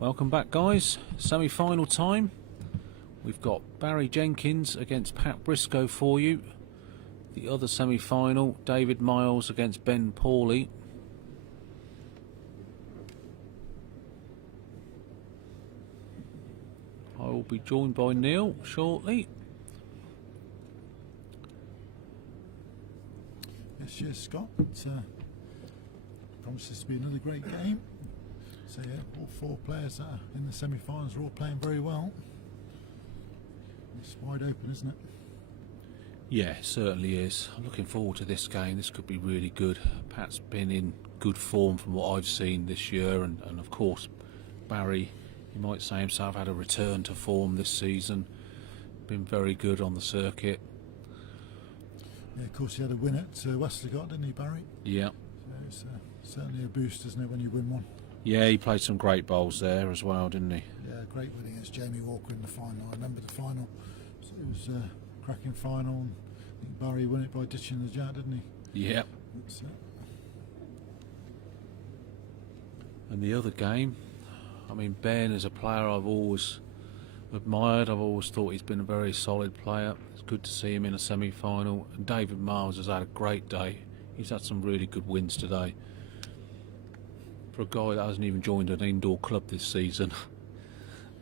Welcome back, guys. Semi-final time. We've got Barry Jenkins against Pat Briscoe for you. The other semi-final, David Miles against Ben Pawley. I will be joined by Neil shortly. Yes, Scott. Promises to be another great game. So yeah, all four players that are in the semi-finals are all playing very well. It's wide open, isn't it? Yeah, it certainly is. I'm looking forward to this game. This could be really good. Pat's been in good form from what I've seen this year, and of course Barry, you might say himself, had a return to form this season. Been very good on the circuit. Yeah, of course he had a win at Westcott, didn't he, Barry? Yeah. So it's certainly a boost, isn't it, when you win one? Yeah, he played some great bowls there as well, didn't he? Yeah, great win against Jamie Walker in the final. I remember the final. So it was a cracking final. And I think Barry won it by ditching the jack, didn't he? Yeah. And the other game, I mean, Ben is a player I've always admired. I've always thought he's been a very solid player. It's good to see him in a semi-final. And David Miles has had a great day. He's had some really good wins today. For a guy that hasn't even joined an indoor club this season,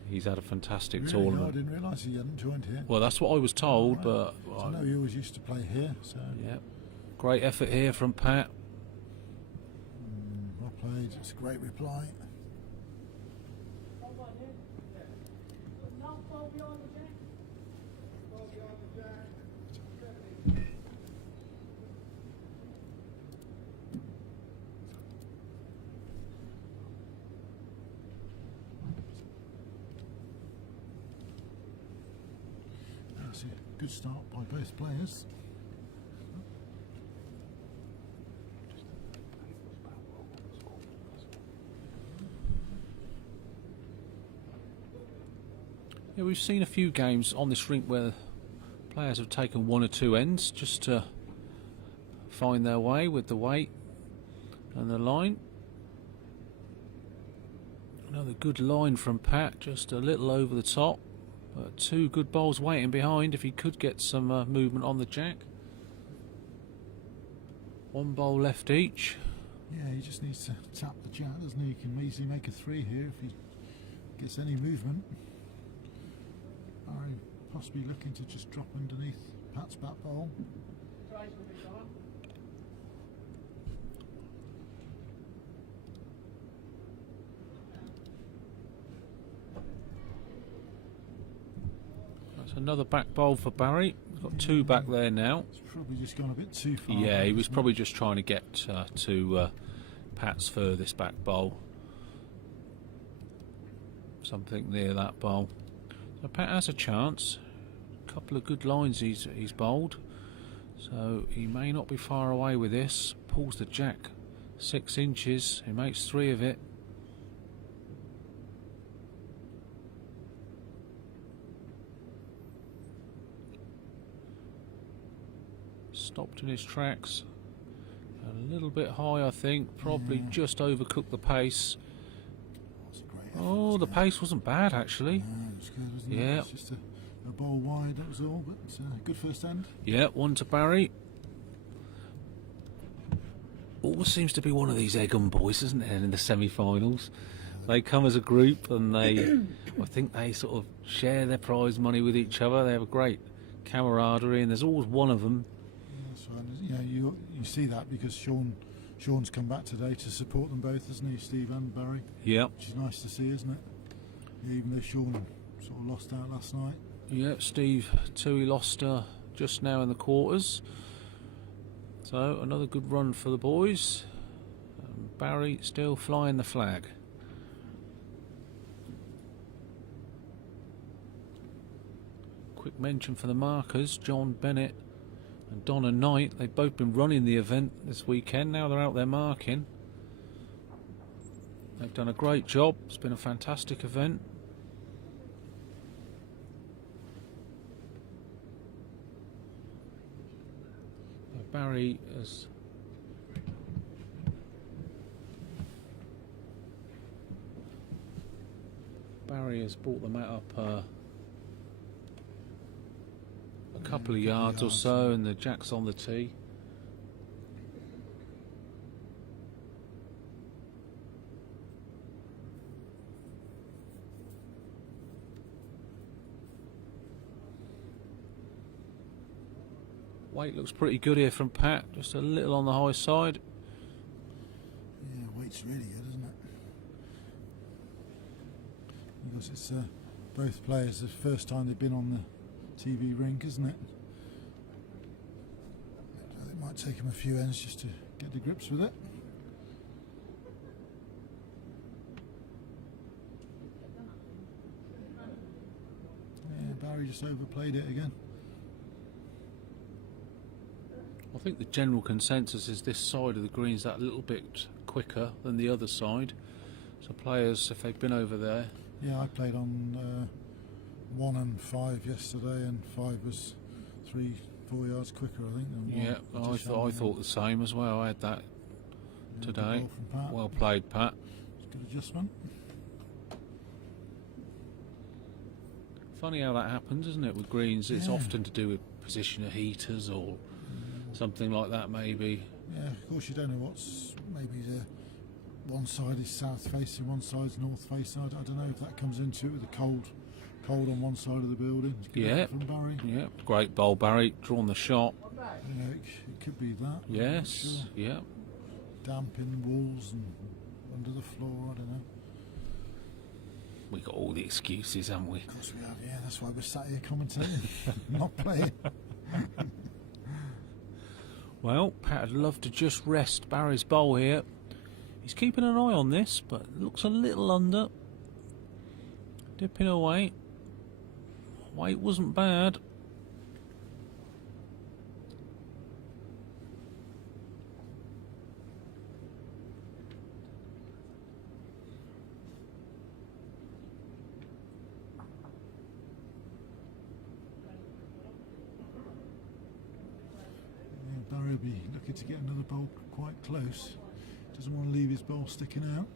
he's had a fantastic tournament. No, I didn't realise he hadn't joined here. Well, that's what I was told, but I know he always used to play here. So yeah, great effort here from Pat. Well played. It's a great reply. That's a good start by both players. Yeah, we've seen a few games on this rink where players have taken one or two ends just to find their way with the weight and the line. Another good line from Pat, just a little over the top, but two good bowls waiting behind if he could get some movement on the jack. One bowl left each. Yeah, he just needs to tap the jack, doesn't he? He can easily make a three here if he gets any movement. Barry possibly looking to just drop underneath Pat's bat bowl. That's another back bowl for Barry. He's got two back there now. It's probably just gone a bit too far. Yeah, he was probably just trying to get to Pat's furthest back bowl. Something near that bowl. So Pat has a chance. A couple of good lines he's bowled. So he may not be far away with this. Pulls the jack 6 inches. He makes 3 of it. Stopped in his tracks. A little bit high, I think. Probably just overcooked the pace. Oh, the pace wasn't bad actually. Yeah, it's good, wasn't it? Yeah. It's just a ball wide, that was all, but it's a good first end. Yeah, one to Barry. Always seems to be one of these Egham boys, isn't there, in the semi-finals? They come as a group and they, I think they sort of share their prize money with each other. They have a great camaraderie, and there's always one of them. That's right. Yeah, you see that because Sean's come back today to support them both, hasn't he, Steve and Barry? Yeah. Which is nice to see, isn't it? Yeah, even though Sean sort of lost out last night. Yeah, Steve too, he lost just now in the quarters. So another good run for the boys. Barry still flying the flag. Quick mention for the markers, John Bennett and Donna Knight. They've both been running the event this weekend. Now they're out there marking. They've done a great job. It's been a fantastic event. Barry has Barry has brought the mat up a couple of yards or so, and the jack's on the tee. Weight looks pretty good here from Pat, just a little on the high side. Yeah, weight's really good, isn't it? Because it's both players the first time they've been on the TV rink, isn't it? So it might take them a few ends just to get to grips with it. Yeah, Barry just overplayed it again. I think the general consensus is this side of the green's that little bit quicker than the other side. So players, if they've been over there... Yeah, I played on 1 and 5 yesterday, and 5 was 3-4 yards quicker, I think. Than Yeah, I thought the same as well. I had that today. Well played, Pat. Good adjustment. Funny how that happens, isn't it, with greens? It's often to do with position of heaters or something like that, maybe. Yeah, of course you don't know what's maybe the one side is south facing, one side's north facing. I don't know if that comes into it with the cold on one side of the building. Yeah, from Barry. Yeah, great bowl, Barry. Drawn the shot. You know, it could be that. Yes, sure. yeah. Damp in the walls and under the floor. I don't know. We got all the excuses, haven't we? Of course we have. Yeah, that's why we're sat here commentating, not playing. Well, Pat would love to just rest Barry's bowl here. He's keeping an eye on this, but looks a little under. Dipping away. Weight wasn't bad. Barry will be looking to get another bowl quite close. Doesn't want to leave his bowl sticking out.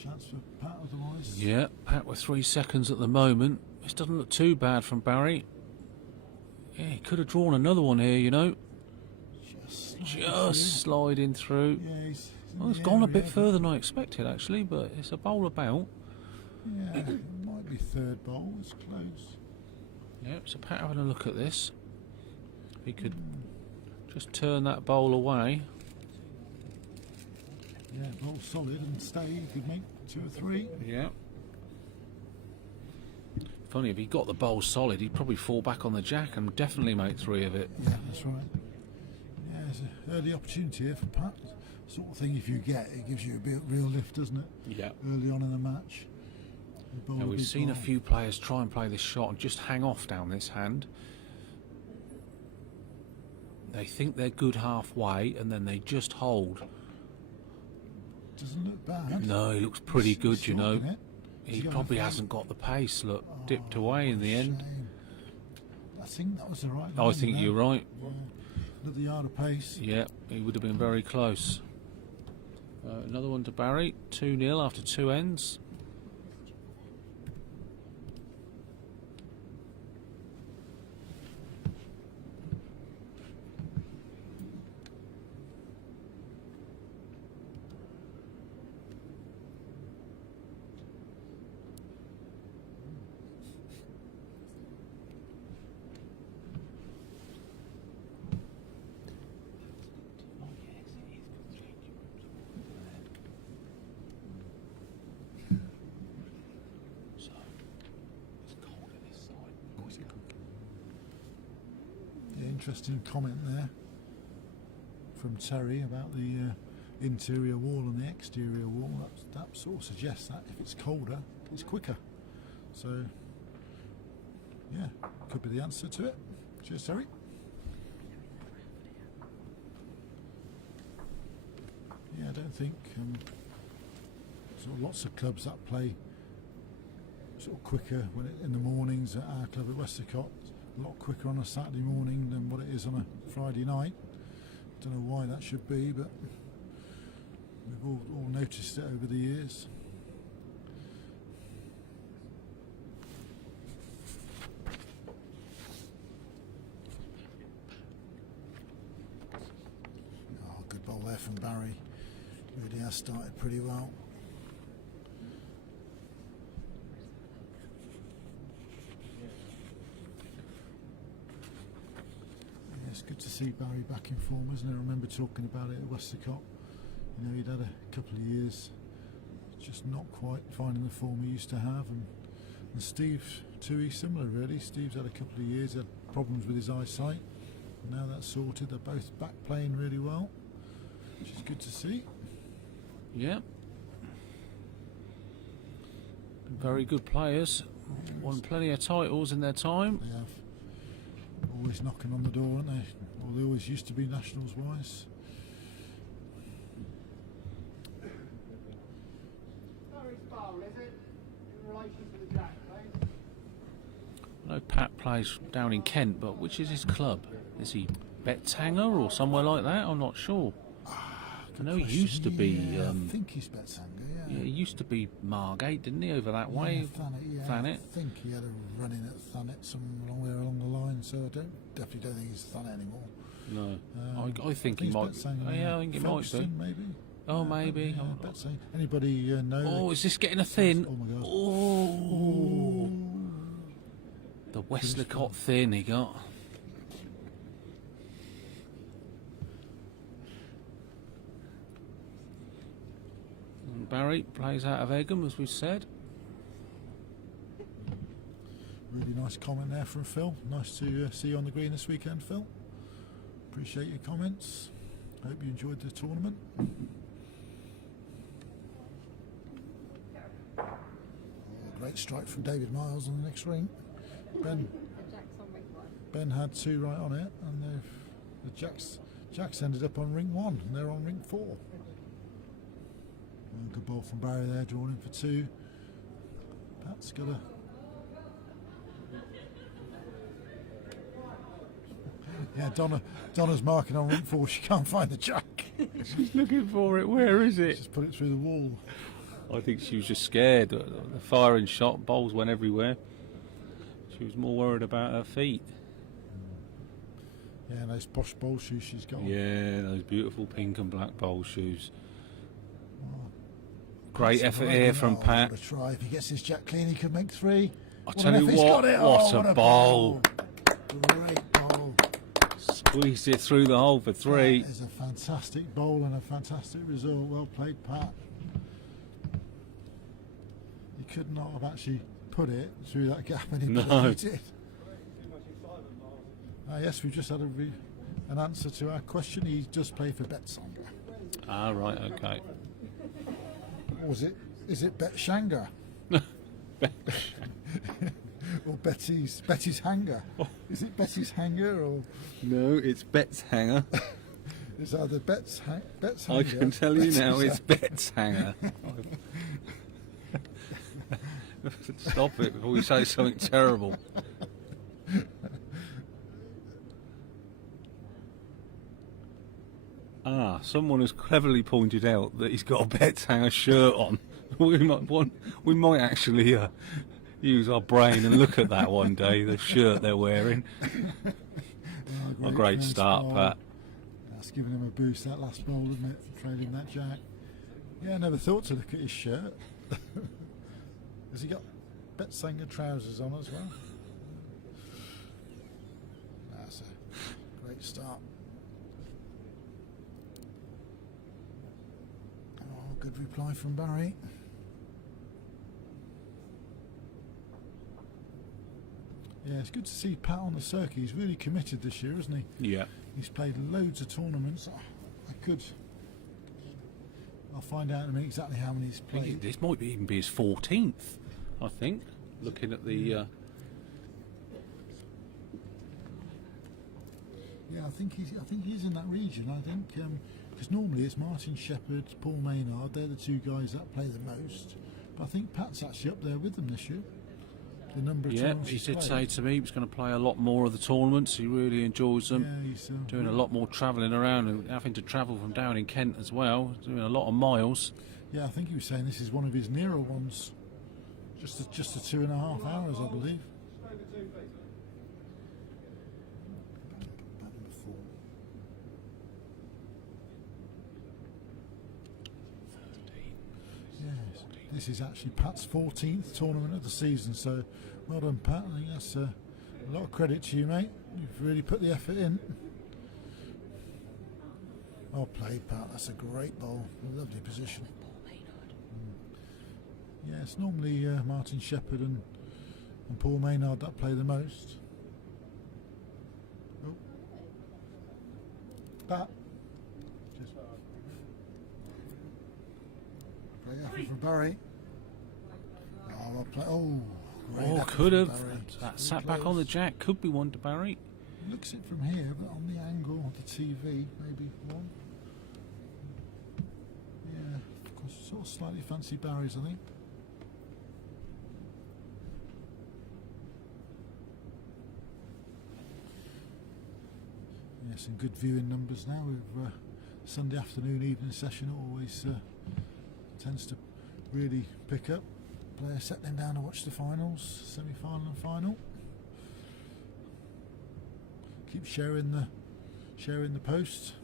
Chance for Pat otherwise. Yeah, Pat with 3 seconds at the moment. This doesn't look too bad from Barry. Yeah, he could have drawn another one here, you know. Just sliding through. Yeah, It's gone a bit further than I expected, actually, but it's a bowl about. Yeah, it might be third bowl. It's close. Yeah, so Pat having a look at this. He could just turn that bowl away. Yeah, bowl solid and stay. He could make 2 or 3. Yeah. Funny, if he got the bowl solid, he'd probably fall back on the jack and definitely make 3 of it. Yeah, that's right. Yeah, it's an early opportunity here for Pat. Sort of thing, if you get it, gives you a bit real lift, doesn't it? Yeah. Early on in the match. Now we've seen a few players try and play this shot and just hang off down this hand. They think they're good halfway and then they just hold. Doesn't look bad. No, he looks pretty good, He's you know. it. He probably hasn't got the pace. Look, dipped away in the end. Shame. I think that was the right I line think there. you're right. Yeah. Look, the yard of pace. Yeah, he would have been very close. Another one to Barry. 2-0 after 2 ends. Interesting comment there from Terry about the interior wall and the exterior wall. That sort of suggests that if it's colder, it's quicker. So, yeah, could be the answer to it. Cheers, Terry. Yeah, I don't think sort of lots of clubs that play sort of quicker in the mornings. At our club at Westercott, a lot quicker on a Saturday morning than what it is on a Friday night. Don't know why that should be, but we've all noticed it over the years. from Barry. Really has started pretty well. Yeah, it's good to see Barry back in form, isn't it? I remember talking about it at Westercott. You know, he'd had a couple of years just not quite finding the form he used to have, and Steve too, he's similar really. Steve's had a couple of years, had problems with his eyesight. Now that's sorted, they're both back playing really well, which is good to see. Yeah. Very good players. Won plenty of titles in their time. They have. Always knocking on the door, aren't they? Well, they always used to be nationals wise. I know Pat plays down in Kent, but which is his club? Is he Betzanger or somewhere like that? I'm not sure. I know he used to be. Yeah, I think he's Betzanger. Yeah. Yeah, he used to be Margate, didn't he? Over that way. Thanet. I think he had a run in at Thanet somewhere along the line. So I definitely don't think he's Thanet anymore. No, I think he might. Yeah, I think he might be. Maybe. Oh, maybe. Anybody know? Oh, is this getting a thin? Oh my God. Oh. The Westlicott thin he got. And Barry plays out of Egham, as we said. Really nice comment there from Phil. Nice to see you on the green this weekend, Phil. Appreciate your comments. Hope you enjoyed the tournament. Great strike from David Miles on the next ring. Ben had 2 right on it, and the Jacks ended up on ring 1, and they're on ring 4. And good ball from Barry there, drawn in for 2. Pat's got a. Yeah, Donna's marking on ring 4. She can't find the Jack. She's looking for it. Where is it? Just put it through the wall. I think she was just scared. The firing shot, bowls went everywhere. She was more worried about her feet. Yeah, those posh bowl shoes she's got. Yeah, those beautiful pink and black bowl shoes. Oh, great effort here from Pat. Try. If he gets his Jack clean, he could make 3. I tell you what a bowl. Great bowl. Squeezed it through the hole for 3. That is a fantastic bowl and a fantastic result. Well played, Pat. You could not have actually put it through that gap any better than you did. Yes, we've just had an answer to our question. He does play for Betzanger. Ah, right, okay. Or is it Betzanger? Or Betty's Hanger? Is it Betty's Hanger or? No, it's Betzanger. It's either Betzanger. I can tell you now, it's Betzanger. Stop it before we say something terrible. Someone has cleverly pointed out that he's got a Betzanger shirt on. We might actually use our brain and look at that one day, the shirt they're wearing. A great start, Pat. That's giving him a boost, that last bowl, isn't it? Trailing that Jack. Yeah, I never thought to look at his shirt. Has he got Betzanger trousers on as well? That's a great start. Oh, good reply from Barry. Yeah, it's good to see Pat on the circuit. He's really committed this year, isn't he? Yeah. He's played loads of tournaments. I'll find out in a minute exactly how many he's played. This might even be his 14th, I think, looking at the... Yeah, I think he's in that region. I think because normally it's Martin Shepherd, Paul Maynard. They're the 2 guys that play the most. But I think Pat's actually up there with them this year. The number of tournaments he did played. say to me he was going to play a lot more of the tournaments. He really enjoys them. Yeah, he's doing a lot more travelling around and having to travel from down in Kent as well. Doing a lot of miles. Yeah, I think he was saying this is one of his nearer ones. Just the 2.5 hours, I believe. This is actually Pat's 14th tournament of the season, so well done, Pat. I think that's a lot of credit to you, mate. You've really put the effort in. Well played, Pat. That's a great ball. Lovely position. Yeah, it's normally Martin Shepherd and Paul Maynard that play the most. Oh. Pat. Just great effort from Barry. Oh, well played. Oh, great effort could from have. Barry. That Just sat really back on the close. jack. Could be one to Barry. Looks it from here, but on the angle of the TV, maybe one. Yeah, of course, sort of slightly fancy Barry's, I think. Yeah, some good viewing numbers now with Sunday afternoon, evening session. Always tends to really pick up. Players settling down to watch the finals, semi-final and final. Keep sharing the post.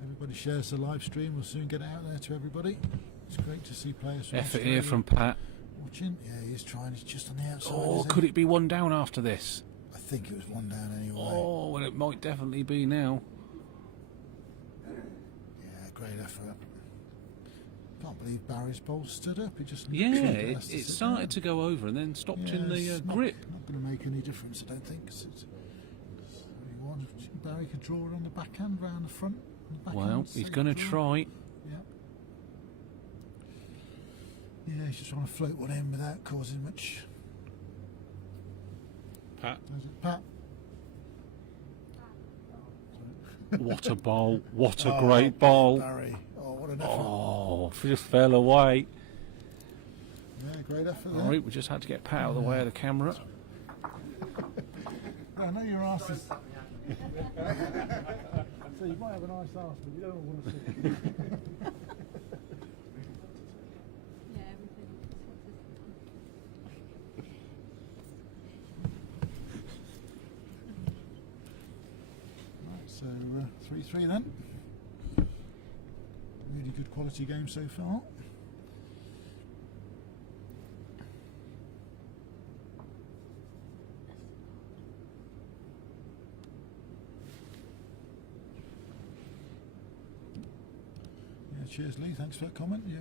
Everybody shares the live stream. We'll soon get it out there to everybody. It's great to see players from Effort Australia here from Pat. watching. Yeah, he's trying. He's just on the outside. Oh, isn't could he? it be one down after this? I think it was one down anyway. Oh, well, it might definitely be now. Yeah, great effort. Can't believe Barry's bowl stood up. It just Yeah, looked like it has to sit started down. to go over and then stopped in the it's grip. Not going to make any difference, I don't think. 'Cause Barry could draw it on the backhand, round the front. On the backhand, Well, he's safe going to draw. try. Yeah. Yeah, he's just trying to float one in without causing much. Pat. Pat. What a bowl. What a Oh, great bowl. Barry. Oh, what an effort. Oh, just fell away. Yeah, great effort there. All right, we just had to get Pat out of the way of the camera. I know your arse is... So you might have a nice arse, but you don't want to see it. Right, so 3-3 then. Really good quality game so far. Cheers, Lee. Thanks for that comment. Yeah,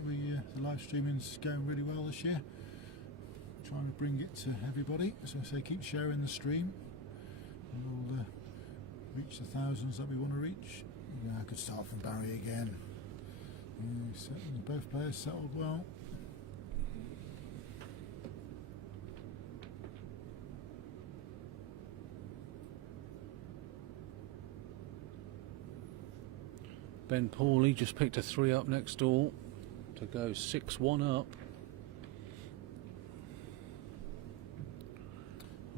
the live streaming's going really well this year. Trying to bring it to everybody. So I say, keep sharing the stream, and we'll reach the thousands that we want to reach. Yeah, good start from Barry again. Yeah, both players settled well. Ben Pauley just picked a 3 up next door to go 6-1 up.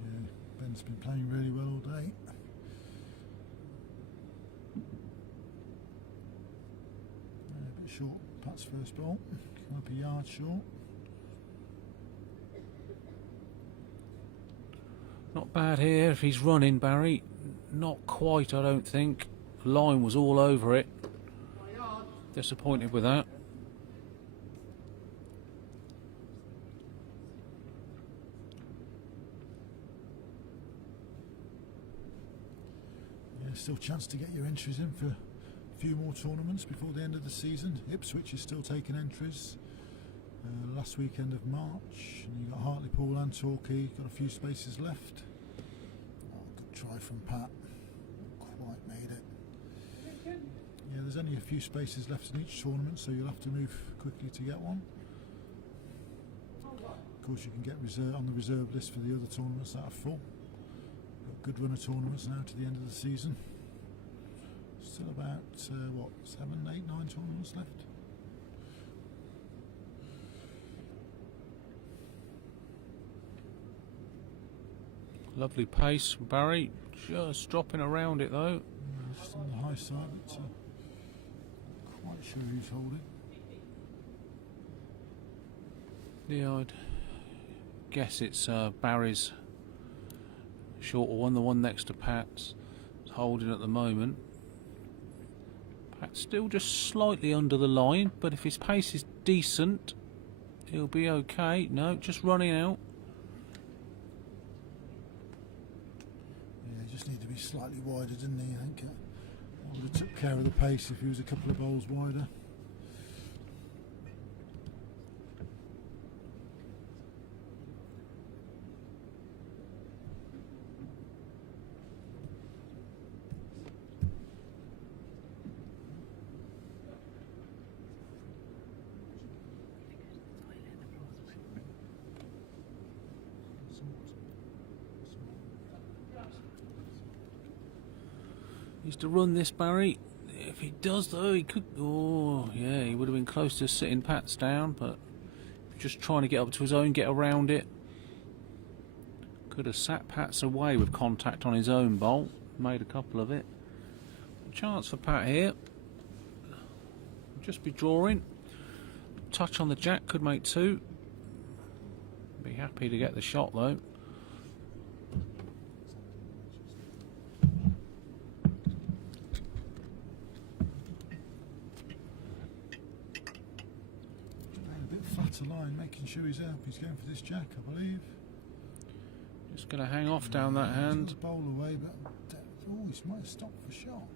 Yeah, Ben's been playing really well all day. A bit short, Pat's first ball. Come up a yard short. Not bad here if he's running, Barry. Not quite, I don't think. Line was all over it. Disappointed with that. Yeah, still a chance to get your entries in for a few more tournaments before the end of the season. Ipswich is still taking entries. Last weekend of March, and you've got Hartlepool and Torquay. Got a few spaces left. Oh, good try from Pat. Not quite made it. Yeah, there's only a few spaces left in each tournament, so you'll have to move quickly to get one. Of course, you can get on the reserve list for the other tournaments that are full. Got a good run of tournaments now to the end of the season. Still about, 7, 8, 9 tournaments left. Lovely pace from Barry. Just dropping around it though. Yeah, just on the high side, but quite sure who's holding. Yeah, I'd guess it's Barry's shorter one, the one next to Pat's. It's holding at the moment. Pat's still just slightly under the line, but if his pace is decent, He'll be okay. No, just running out. Yeah, he just needed to be slightly wider, didn't he? I think would have took care of the pace if he was a couple of bowls wider. He's to run this, Barry. If he does, though, he could. Oh, yeah, he would have been close to sitting Pats down, but just trying to get up to his own, get around it. Could have sat Pats away with contact on his own bowl. Made a couple of it. Chance for Pat here. Just be drawing. Touch on the jack could make two. Be happy to get the shot, though. Line, making sure he's up. He's going for this jack, I believe. Just going to hang off down that hand. Bowl away, but he might have stopped for shot.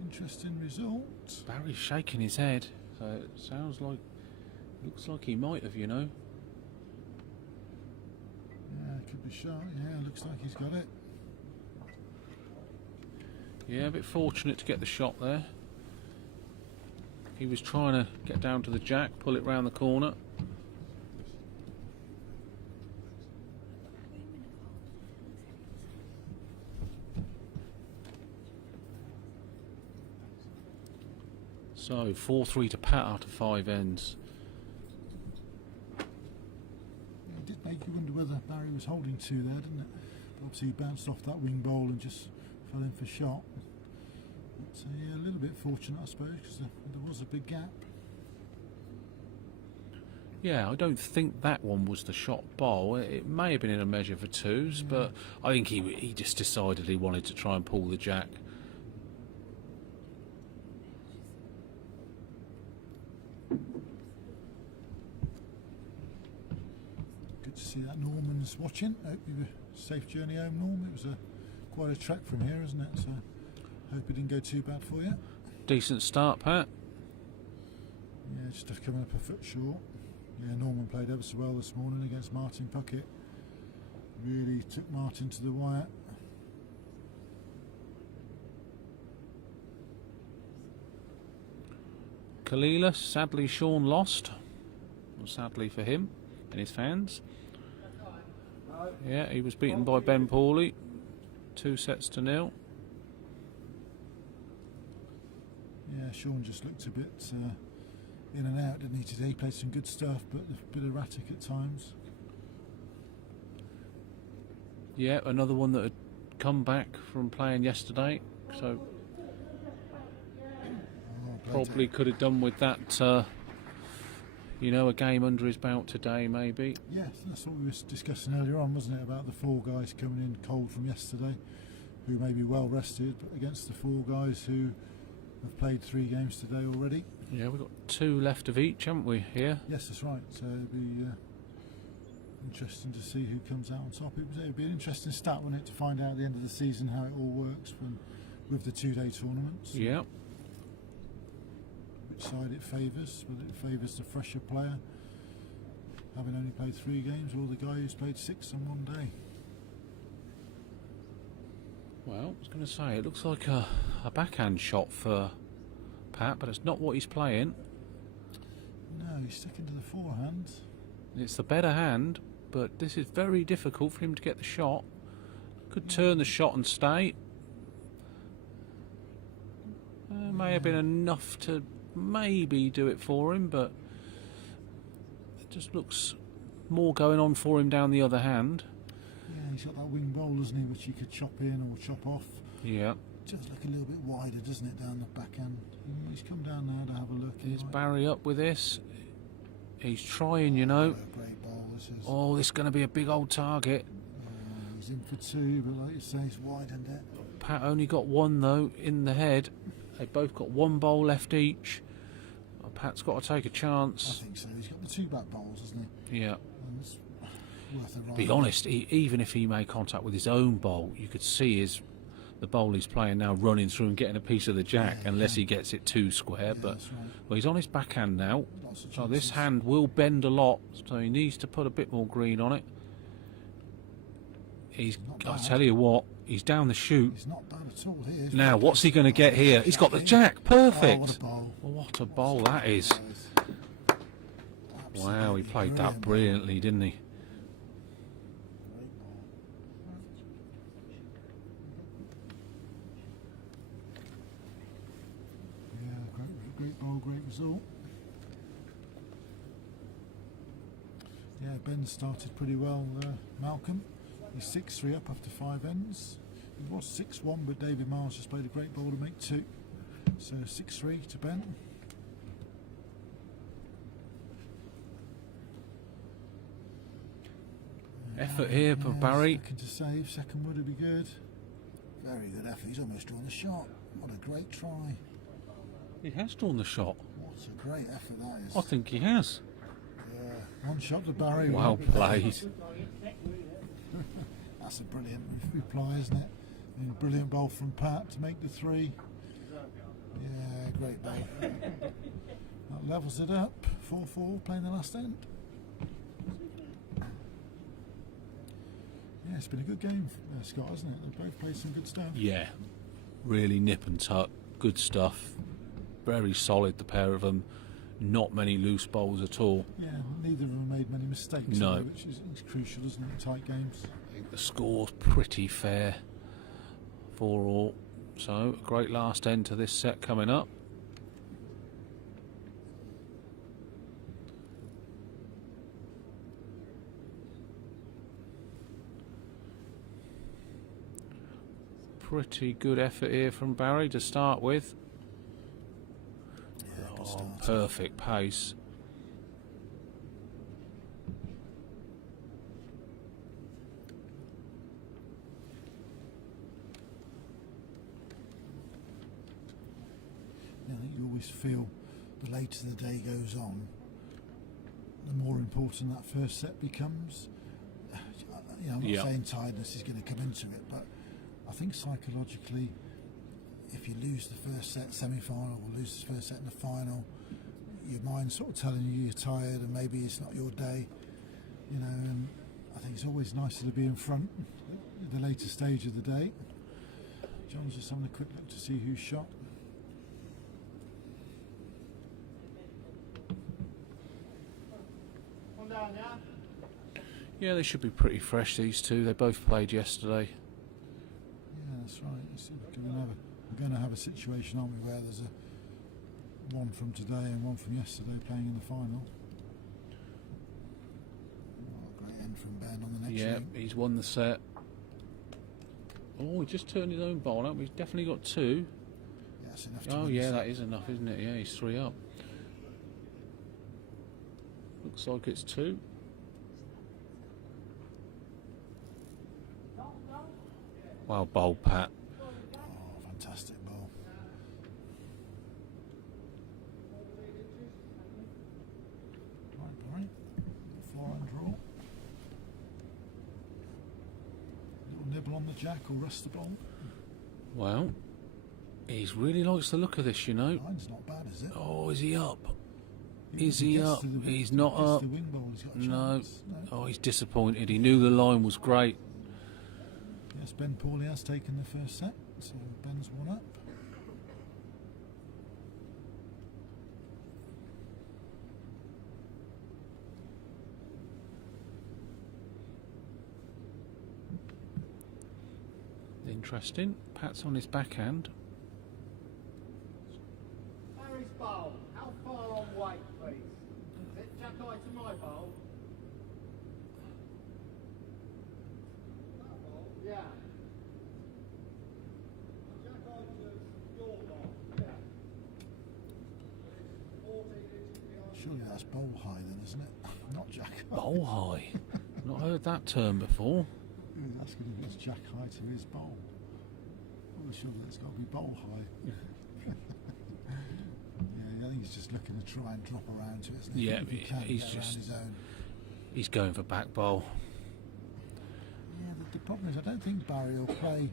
Interesting result. Barry's shaking his head, so it sounds like, looks like he might have, you know. Yeah, could be shot. Yeah, looks like he's got it. Yeah, a bit fortunate to get the shot there. He was trying to get down to the jack, pull it round the corner. So 4-3 to Pat out of 5 ends. Yeah, it did make you wonder whether Barry was holding two there, didn't it? Obviously he bounced off that wing bowl and just fell in for shot. So yeah, a little bit fortunate, I suppose, because there was a big gap. Yeah, I don't think that one was the shot bowl. It may have been in a measure for twos, yeah. But I think he just decided he wanted to try and pull the jack. Good to see that Norman's watching. Hope you have a safe journey home, Norm. It was quite a trek from here, isn't it? So hope it didn't go too bad for you. Decent start, Pat. Yeah, just coming up a foot short. Yeah, Norman played ever so well this morning against Martin Puckett. Really took Martin to the wire. Kalila, sadly Sean lost. Well, sadly for him and his fans. Yeah, he was beaten by Ben Pawley. 2-0. Yeah, Sean just looked a bit in and out, didn't he, today? He played some good stuff, but a bit erratic at times. Yeah, another one that had come back from playing yesterday, so probably could have done with that, you know, a game under his belt today, maybe. Yes, that's what we were discussing earlier on, wasn't it, about the 4 guys coming in cold from yesterday, who may be well rested, but against the 4 guys who have played 3 games today already. Yeah, we've got 2 left of each, haven't we, here? Yes, that's right. So it'll be interesting to see who comes out on top. It'll be an interesting stat, won't it, to find out at the end of the season how it all works with the 2-day tournaments. Yeah. Which side it favours, whether it favours the fresher player, having only played 3 games, or the guy who's played 6 on one day. Well, I was going to say, it looks like a backhand shot for Pat, but it's not what he's playing. No, he's sticking to the forehand. It's the better hand, but this is very difficult for him to get the shot. Could turn the shot and stay. May have been enough to maybe do it for him, but it just looks more going on for him down the other hand. Yeah, he's got that wing bowl, doesn't he, which he could chop in or chop off. Yeah. Just look a little bit wider, doesn't it, down the backhand? He's come down now to have a look. Is Barry up with this? He's trying, you know. Great ball, this is. Oh, this is going to be a big old target. He's in for 2, but like you say, he's widened it. Pat only got 1 though in the head. They both got 1 bowl left each. I'm Pat's got to take a I chance. think so. He's got the two back bowls, hasn't he? Yeah. And it's worth a ride. Be honest, even if he made contact with his own bowl, you could see the bowl he's playing now running through and getting a piece of the jack, unless he gets it too square. Yeah, But that's right. well, he's on his backhand now, Lots of so this chances. hand will bend a lot. So he needs to put a bit more green on it. Not I bad. tell you what, he's down the chute. He's not bad at all here. Now, what's he going to get here? He's got the jack. Oh, what a Perfect. bowl. Well, what a bowl that is. Wow, he played that brilliantly, didn't he? Great ball. Yeah, great ball, great result. Yeah, Ben started pretty well, Malcolm. He's 6-3 up after 5 ends. He was 6-1, but David Miles just played a great ball to make 2. So 6-3 to Ben. Effort here for Barry. Second to save, second would be good. Very good effort. He's almost drawn the shot. What a great try. He has drawn the shot. What a great effort that is. I think he has. Yeah. One shot to Barry. Well one played. That's a brilliant reply, isn't it? And a brilliant ball from Pat to make the 3. Yeah, great ball. That levels it up. 4-4, playing the last end. Yeah, it's been a good game, Scott, hasn't it? They've both played some good stuff. Yeah, really nip and tuck. Good stuff. Very solid, the pair of them. Not many loose bowls at all. Yeah, neither of them made many mistakes, No. though, which is crucial, isn't it, in tight games? I think the score's pretty fair for all. So, a great last end to this set coming up. Pretty good effort here from Barry to start with. Yeah, good Oh, start. perfect pace. I think you always feel the later the day goes on, the more important that first set becomes. You know, I'm not Yeah. saying tiredness is going to come into it, but I think psychologically, if you lose the first set semi-final or lose the first set in the final, your mind's sort of telling you you're tired and maybe it's not your day. You know, and I think it's always nicer to be in front at the later stage of the day. John's just having a quick look to see who's shot. Yeah, they should be pretty fresh, these two. They both played yesterday. Yeah, that's right. We're going to have a situation, aren't we, where there's one from today and one from yesterday playing in the final. Oh, great end from Ben on the next Yeah, ring. he's won the set. Oh, he just turned his own bowl up. He's definitely got 2. Yeah, that's enough to Oh, win yeah, the that set. is enough, isn't it? Yeah, he's 3 up. Looks like it's 2. Well bowled, Pat. Oh, fantastic ball. Right, Barry. Floor and draw. Little nibble on the jack or rest the ball. Well, he really likes the look of this, you know. Line's not bad, is it? Oh, is he up? Is If he he gets up? to the- He's if he not gets to up. the wing ball, he's got a No. chance. No. Oh, he's disappointed. He knew the line was great. Yes, Ben Pauly has taken the first set, so Ben's 1 up. Interesting. Pat's on his backhand. Barry's bowl, how far on weight, please? Is it jack eye to my bowl? That bowl? Yeah. Jack eye to your bowl? Yeah. It's 14 inches behind. Surely that's bowl high then, isn't it? Not jack high. Bowl high. Not heard that term before. Who's asking if it's jack high to his bowl? Well, surely it's got to be bowl high. Yeah, think he's just looking to try and drop around to it, isn't he? Yeah, If he can he's get around just- his own. He's going for back bowl. Yeah, the problem is I don't think Barry will play.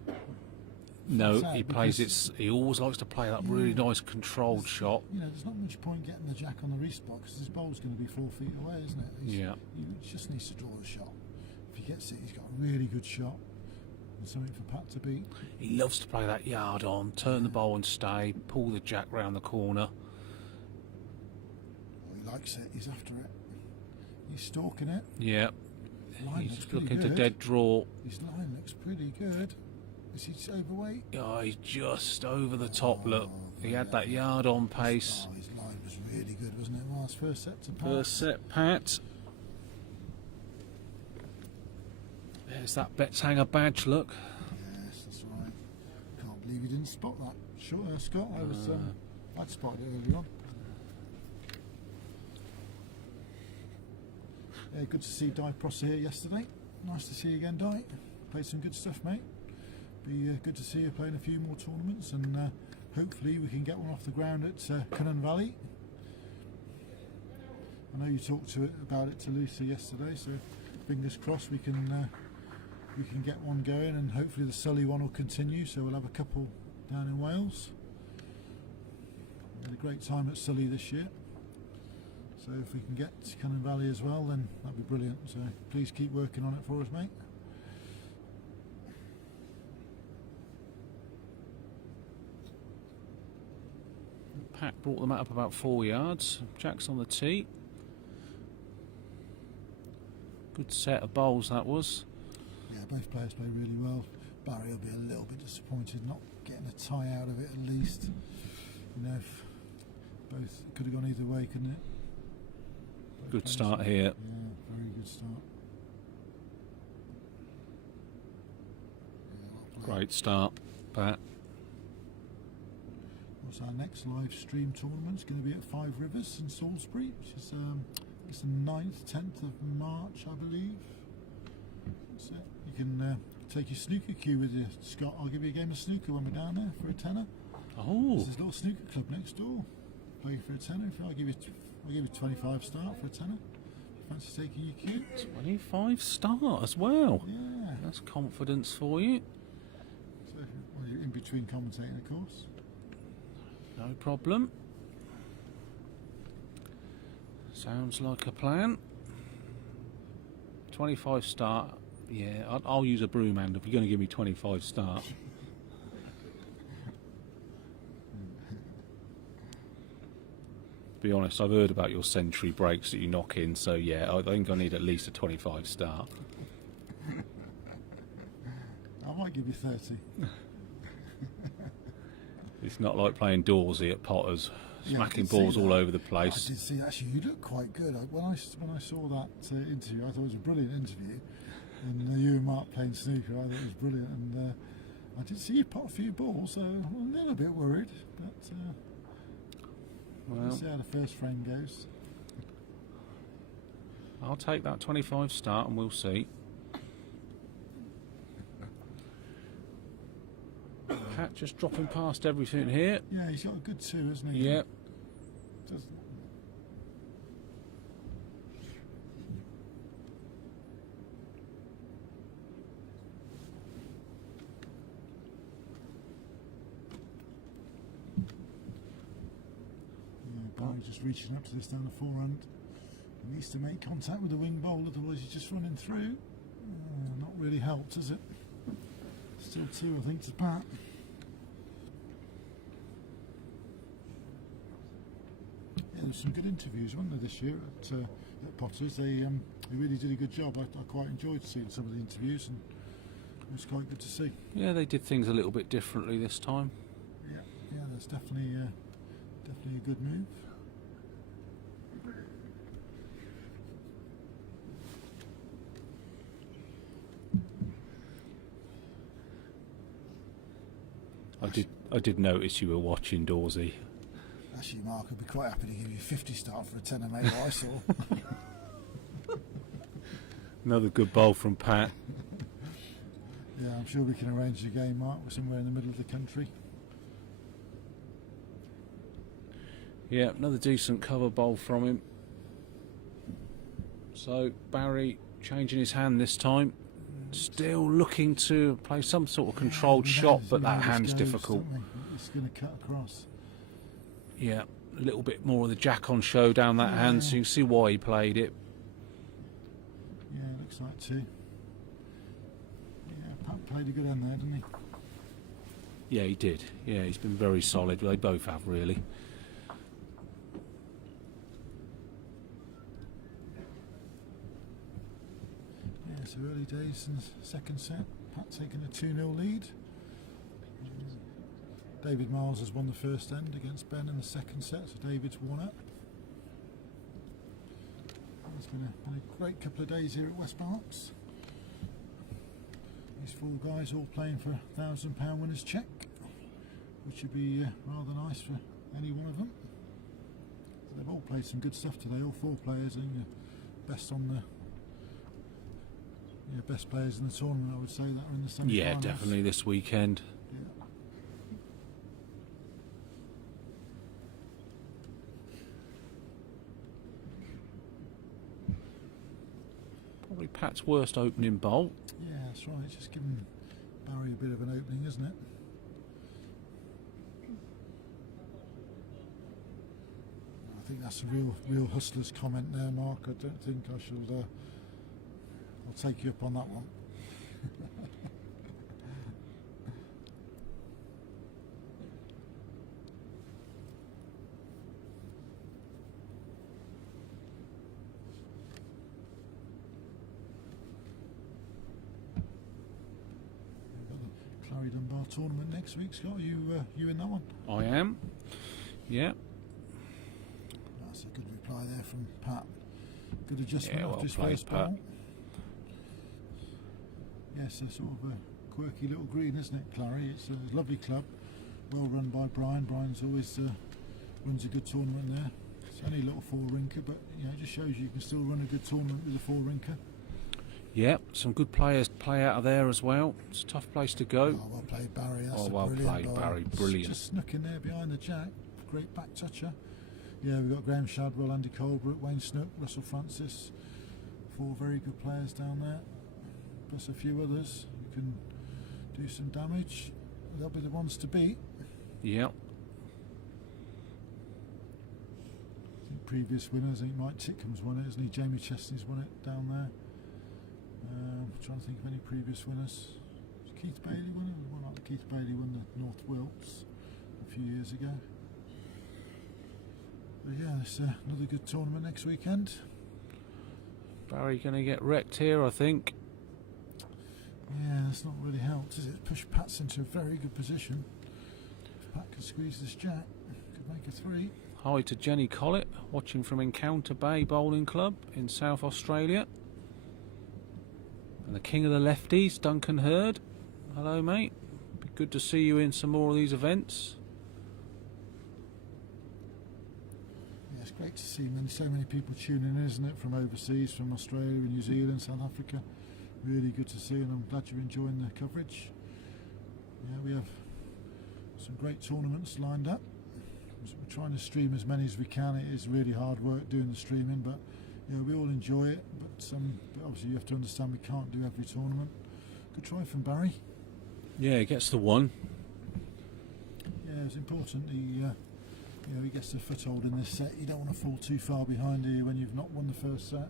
No, Sad he plays because- it. He always likes to play that really Yeah. nice controlled shot. You know, there's not much point getting the jack on the respot because his bowl's going to be 4 feet away, isn't it? Yeah. He just needs to draw the shot. If he gets it, he's got a really good shot and something for Pat to beat. He loves to play that yard on, turn the bowl and stay, pull the jack round the corner. Well, he likes it. He's after it. He's stalking it. Yeah, Line looks he's pretty looking to good. dead draw. His line looks pretty good. Is he overweight? Oh, he's just over the top. Look, he had that brilliant. yard on pace. Oh, his line was really good, wasn't it? Last first set to Pat. First set, Pat. There's that Betsanger badge. Look. Yes, that's right. Can't believe you didn't spot that. Sure, Scott. I'd spotted it early on. Yeah, good to see Di Prosser here yesterday. Nice to see you again, Di. Played some good stuff, mate. Be good to see you playing a few more tournaments, and hopefully we can get one off the ground at Cunnan Valley. I know you talked about it to Lucy yesterday, so fingers crossed we can get one going, and hopefully the Sully one will continue. So we'll have a couple down in Wales. We had a great time at Sully this year. So if we can get to Cunnan Valley as well, then that'd be brilliant. So please keep working on it for us, mate. Pat brought them up about 4 yards. Jack's on the tee. Good set of bowls that was. Yeah, both players play really well. Barry will be a little bit disappointed not getting a tie out of it at least. You know, if both it could have gone either way, couldn't it? Both Good players- start here. Yeah, very good start. Yeah, well played. Great start, Pat. What's our next live stream tournament? It's going to be at Five Rivers in Salisbury, which is it's the 9th, 10th of March, I believe. That's it. You can take your snooker cue with you, Scott. I'll give you a game of snooker when we're down there for a tenner. Oh, There's this little snooker club next door. Play for a tenner. I'll give you 25 start for a tenner. Fancy taking your cue? 25 start as well. Yeah. That's confidence for you. So, well, you're in between commentating, of course. No problem. Sounds like a plan. 25 start. Yeah, I'll use a broom hand if you're going to give me 25 start. To be honest, I've heard about your century breaks that you knock in, so yeah, I think I need at least a 25 start. I might give you 30. It's not like playing Dawsey at Potters, Yeah, I smacking did see balls all that. over the I place. did see, actually, you look quite good. When I saw that interview, I thought it was a brilliant interview. And you and Mark playing snooker, I thought it was brilliant. And I did see you pot a few balls, so I'm a little bit worried. But we'll Well, see how the first frame goes. I'll take that 25 start and we'll see. Pat just dropping past everything here. Yeah, he's got a good two, hasn't he? Yep. Doesn't- Yeah, Barry just reaching up to this down the forehand. He needs to make contact with the wing bowl, otherwise he's just running through. Not really helped, has it? Still two, I think, to Pat. Yeah, there was some good interviews, weren't there, this year at Potters? They really did a good job. I quite enjoyed seeing some of the interviews, and it was quite good to see. Yeah, they did things a little bit differently this time. Yeah, that's definitely a good move. I did notice you were watching Dawsey. Actually, Mark would be quite happy to give you 50 start for a tenner, mate, what I saw. Another good bowl from Pat. Yeah, I'm sure we can arrange a game, Mark. We're somewhere in the middle of the country. Yeah, another decent cover bowl from him. So Barry changing his hand this time. Still looking to play some sort of controlled shot, but that hand's difficult. It's going to cut across. Yeah, a little bit more of the jack on show down that hand, so you can see why he played it. Yeah, looks like two. Yeah, Pat played a good end there, didn't he? Yeah, he did. Yeah, he's been very solid. They both have, really. Yeah, so early days in the second set. Pat taking a 2-0 lead. David Miles has won the first end against Ben in the second set, so David's won it. It's been a great couple of days here at West Berks. These 4 guys all playing for £1,000 winners check, which would be rather nice for any one of them. So they've all played some good stuff today. All 4 players, I think, best on the best players in the tournament. I would say that are in the semi-finals. Yeah, definitely this weekend. Yeah. Probably Pat's worst opening bowl. Yeah, that's right. It's just giving Barry a bit of an opening, isn't it? I think that's a real hustler's comment there, Mark. I don't think I should. I'll take you up on that one. Clary Dunbar tournament next week, Scott. Are you in that one? I am. Yeah. That's a good reply there from Pat. Good adjustment Yeah, well after his played, first Pat. ball. Yes, a sort of a quirky little green, isn't it, Clary? It's a lovely club, well run by Brian. Brian's always runs a good tournament there. It's only a little 4-rinker, but it just shows you can still run a good tournament with a 4-rinker. Yeah, some good players play out of there as well. It's a tough place to go. Oh, well played, Barry. That's a well brilliant played, ball. Barry. Brilliant. Just snuck in there behind the jack. Great back toucher. Yeah, we've got Graham Shadwell, Andy Colebrook, Wayne Snook, Russell Francis. 4 very good players down there, plus a few others who can do some damage. They'll be the ones to beat. Yeah. I think previous winners, I think Mike Titcom's won it, hasn't he? Jamie Chesney's won it down there. Trying to think of any previous winners. Keith Bailey won it? Well, not Keith Bailey won the North Wilts a few years ago. But yeah, it's another good tournament next weekend. Barry going to get wrecked here, I think. Yeah, that's not really helped, has it? Push Pat's into a very good position. If Pat can squeeze this jack, could make a 3. Hi to Jenny Collett, watching from Encounter Bay Bowling Club in South Australia. And the king of the lefties, Duncan Hurd. Hello, mate. Be good to see you in some more of these events. Yeah, it's great to see so many people tuning in, isn't it? From overseas, from Australia, New Zealand, South Africa. Really good to see, and I'm glad you're enjoying the coverage. Yeah, we have some great tournaments lined up. We're trying to stream as many as we can. It is really hard work doing the streaming, but we all enjoy it. But obviously you have to understand we can't do every tournament. Good try from Barry. Yeah, he gets the 1. Yeah, it's important. He gets the foothold in this set. You don't want to fall too far behind here when you've not won the first set.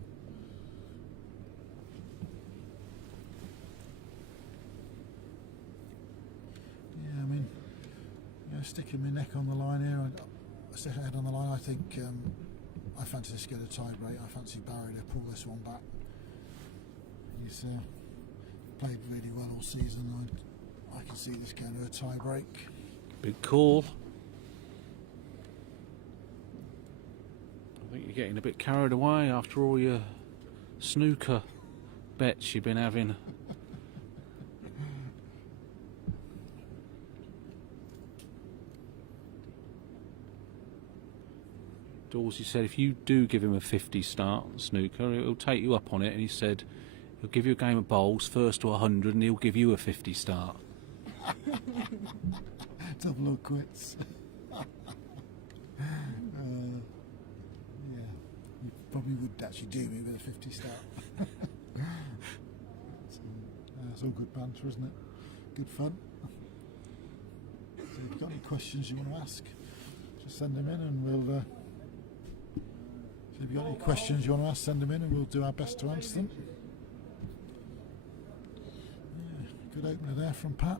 Yeah, I mean, sticking my neck on the line here, and stick my head on the line. I think I fancy this to get a tie break. I fancy Barry to pull this one back. He's played really well all season. I can see this going to a tie break. Big call. I think you're getting a bit carried away after all your snooker bets you've been having. Dorsey said if you do give him a 50 start on snooker, he'll take you up on it, and he said he'll give you a game of bowls, first to 100, and he'll give you a 50 start. Double or quits. Yeah, you probably would actually do me with a 50 start. It's all good banter, isn't it? Good fun. So if you've got any questions you want to ask, just send them in and we'll. So if you've got any questions you want to ask, send them in and we'll do our best to answer them. Yeah, good opener there from Pat.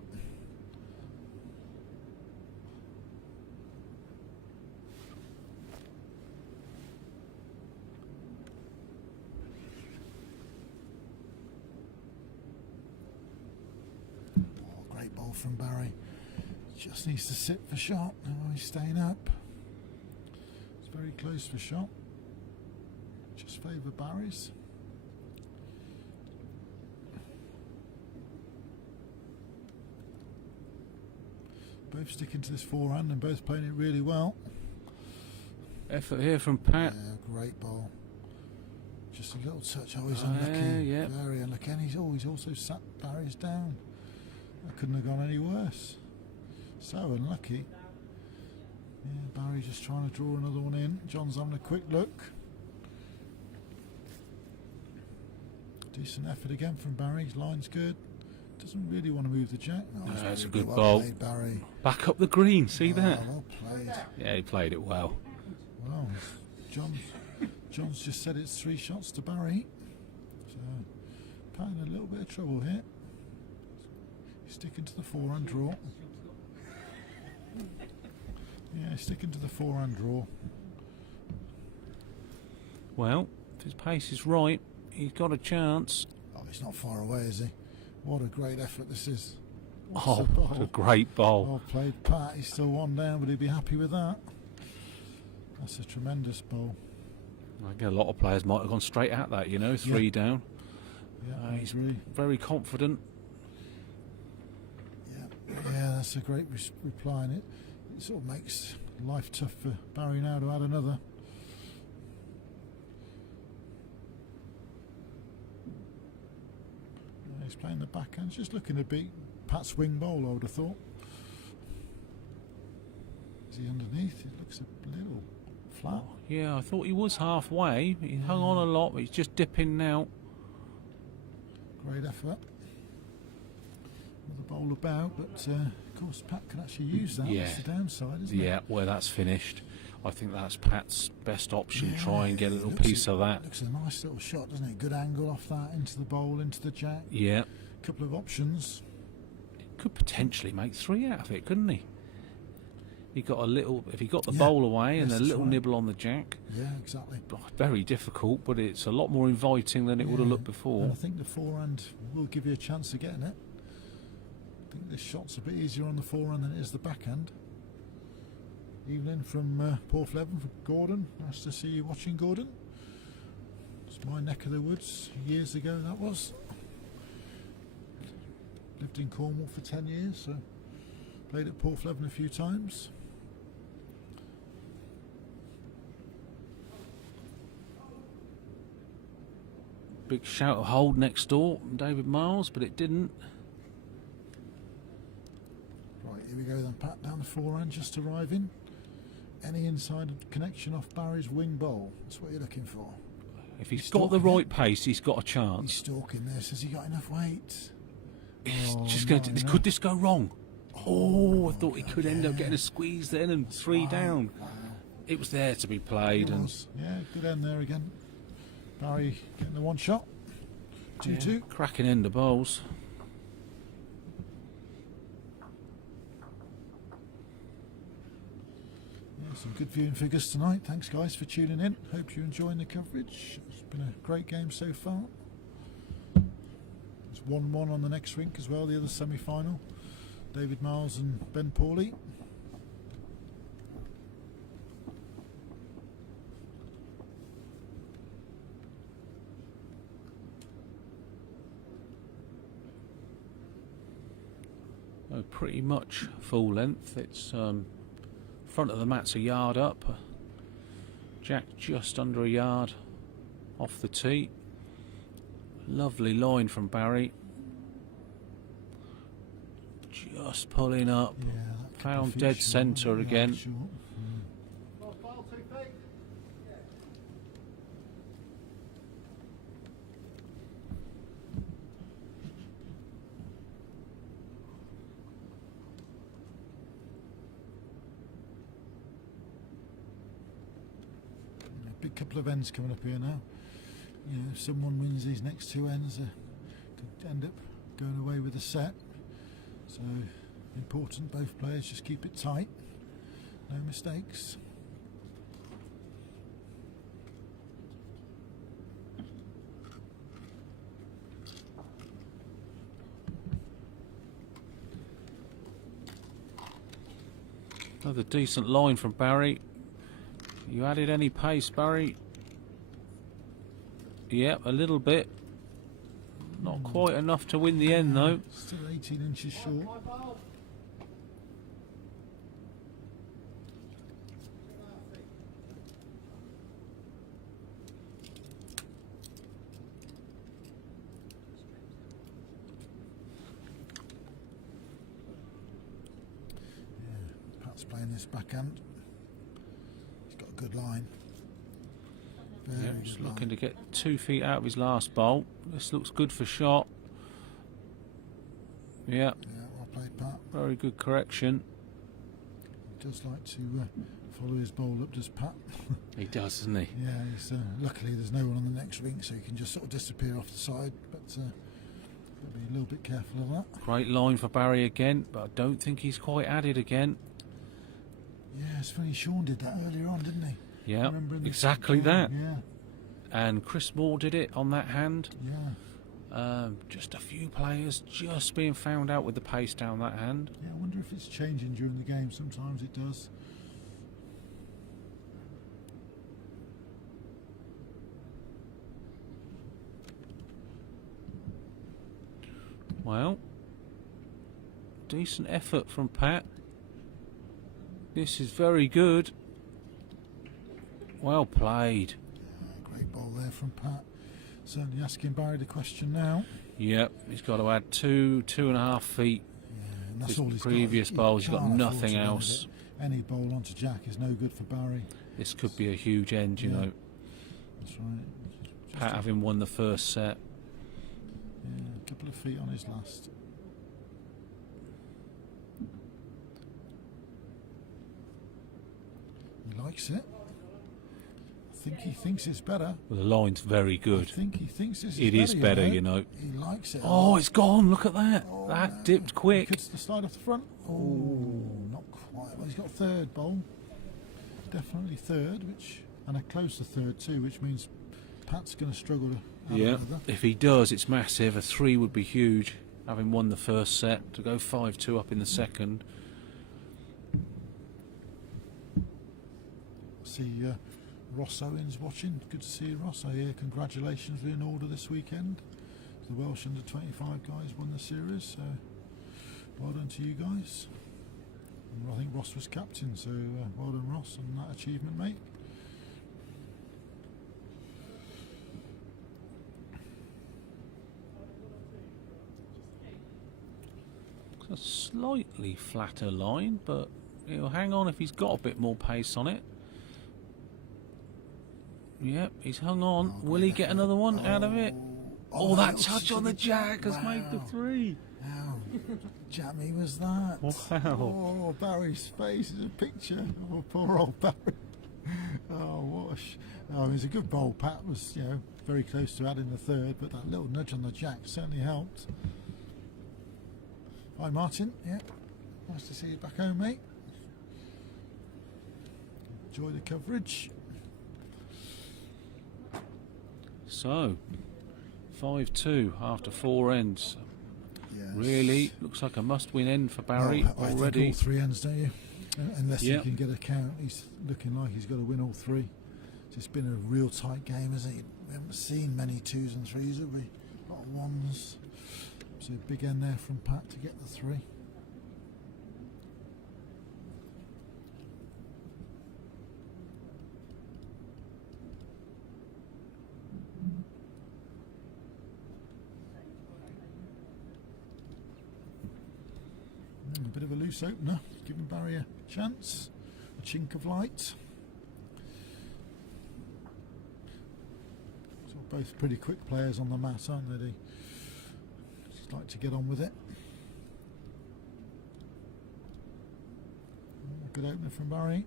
Great ball from Barry. Just needs to sit for shot. Oh, he's staying up. It's very close for shot. Just favour Barry's. Both sticking to this forehand and both playing it really well. Effort here from Pat. Yeah, great ball. Just a little touch. Oh, he's unlucky. Yeah. Very unlucky. And he's also sat Barry's down. That couldn't have gone any worse. So unlucky. Yeah, Barry just trying to draw another one in. John's having a quick look. Decent effort again from Barry. His line's good. Doesn't really want to move the jack. Oh, That's a really good well ball. played, Barry. Back up the green, see that? Well played. Yeah, he played it well. Well, John's just said it's 3 shots to Barry. So, Pat in a little bit of trouble here. He's sticking to the forehand draw. Yeah, he's sticking to the forehand draw. Well, if his pace is right, he's got a chance. Oh, he's not far away, is he? What a great effort this is. Oh, what a great ball. Well played, Pat. He's still 1 down, but he'd be happy with that. That's a tremendous ball. I think a lot of players might have gone straight at that, 3 down. Yeah, I He's agree. very confident. Yeah, that's a great reply, and it sort of makes life tough for Barry now to add another. Yeah, he's playing the backhand, just looking to beat Pat's wing bowl, I would have thought. Is he underneath? It looks a little flat. Yeah, I thought he was halfway. He hung on a lot, but he's just dipping now. Great effort. With the bowl about, but of course Pat can actually use that. Yeah. That's the downside, isn't it? Yeah, where that's finished. I think that's Pat's best option. Yeah, Try and get a little looks piece of that. Looks a nice little shot, doesn't it? Good angle off that, into the bowl, into the jack. Yeah. Couple of options. Could potentially make 3 out of it, couldn't he? He got a little. If he got the Yeah. bowl away and Yes, a that's little right. nibble on the jack, Yeah, exactly. very difficult, but it's a lot more inviting than it would have Yeah. looked before. And I think the forehand will give you a chance of getting it. I think this shot's a bit easier on the forehand than it is the backhand. Evening from Porthleven from Gordon. Nice to see you watching, Gordon. It's my neck of the woods. Years ago that was. Lived in Cornwall for 10 years, so played at Porthleven a few times. Big shout of hold next door from David Miles, but it didn't. Right, here we go then. Pat down the forehand, just arriving. Any inside connection off Barry's wing bowl. That's what you're looking for. If he's He's got the stalking right pace, he's got a He's chance. stalking this. Has he got enough weight? It's Oh, just going no, to. no. Could this go wrong? Oh, I thought he could end up getting a squeeze then and 3 Wow, down. wow. It was there to be played, It and was. Yeah, good end there again. Barry getting the 1 shot. 2-2. cracking end of bowls. Yeah, some good viewing figures tonight. Thanks, guys, for tuning in. Hope you're enjoying the coverage. It's been a great game so far. There's 1-1 on the next rink as well, the other semi-final. David Miles and Ben Pawley. Oh, pretty much full length. It's front of the mat's a yard up. Jack just under a yard off the tee. Lovely line from Barry. Just pulling up. Yeah, that Found couple of dead feet short, centre yeah, again. short. big couple of ends coming up here now. You know, if someone wins these next 2 ends, could end up going away with a set. So important, both players just keep it tight, no mistakes. Another decent line from Barry. You added any pace, Barry? Yep, a little bit. Not quite enough to win the end, though. Still 18 inches short. My bowl. Pat's playing this backhand. He's got a good line. Very Yep, good just line. looking to get 2 feet out of his last bowl. This looks good for shot. Yep, Yeah, well played, Pat. very good correction. He does like to follow his bowl up, does Pat? He does, doesn't he? Yeah, he's, luckily there's no one on the next rink, so he can just sort of disappear off the side. But gotta be a little bit careful of that. Great line for Barry again, but I don't think he's quite added again. Yeah, it's funny. Sean did that earlier on, didn't he? Yeah, Remember in the exactly second that. time? And Chris Moore did it on that hand. Yeah, yeah. Just a few players just being found out with the pace down that hand. Yeah, I wonder if it's changing during the game. Sometimes it does. Well, decent effort from Pat. This is very good. Well played. Great ball there from Pat. Certainly asking Barry the question now. Yep, he's got to add 2.5 feet. Yeah, and that's His all he's previous got. bowls, he's got can't afford nothing to lose else. it. Any bowl onto Jack is no good for Barry. This could be a huge end, you Yeah. know. That's right. Pat having won the first set. Yeah, a couple of feet on his last. He likes it. I think he thinks it's better. Well, the line's very I good. think he thinks this is It is better, you know. He likes it. a Oh, lot. it's gone. Look at that. Oh, That no. dipped quick. Could slide off the front. Oh, not quite. Well, he's got third bowl. Definitely third, and a closer third too, which means Pat's going to struggle to add Yeah, another. if he does, it's massive. A 3 would be huge. Having won the first set, to go 5-2 up in the second. See Ross Owens watching. Good to see you, Ross. I hear congratulations were in order this weekend. The Welsh under 25 guys won the series, so well done to you guys. And I think Ross was captain, so well done, Ross, on that achievement, mate. A slightly flatter line, but he'll hang on if he's got a bit more pace on it. Yep, he's hung on. Oh, Will he great get effort. another one out of it? Oh, that looks touch on the jack has made the wow. 3. How jammy was that? Wow. Oh, Barry's face is a picture of poor old Barry. Oh, what a oh, it was a good bowl. Pat was, very close to adding the third, but that little nudge on the jack certainly helped. Hi, Martin. Yeah, nice to see you back home, mate. Enjoy the coverage. So, 5-2 after 4 ends. Yes. Really looks like a must-win end for Barry Well, I think already. all 3 ends, don't you? Unless Yep. he can get a count, he's looking like he's got to win all 3. It's been a real tight game, hasn't it? We haven't seen many 2s and 3s, have we? A lot of 1s. So big end there from Pat to get the 3. A bit of a loose opener, giving Barry a chance, a chink of light. So both pretty quick players on the mat, aren't they? Just like to get on with it. Good opener from Barry.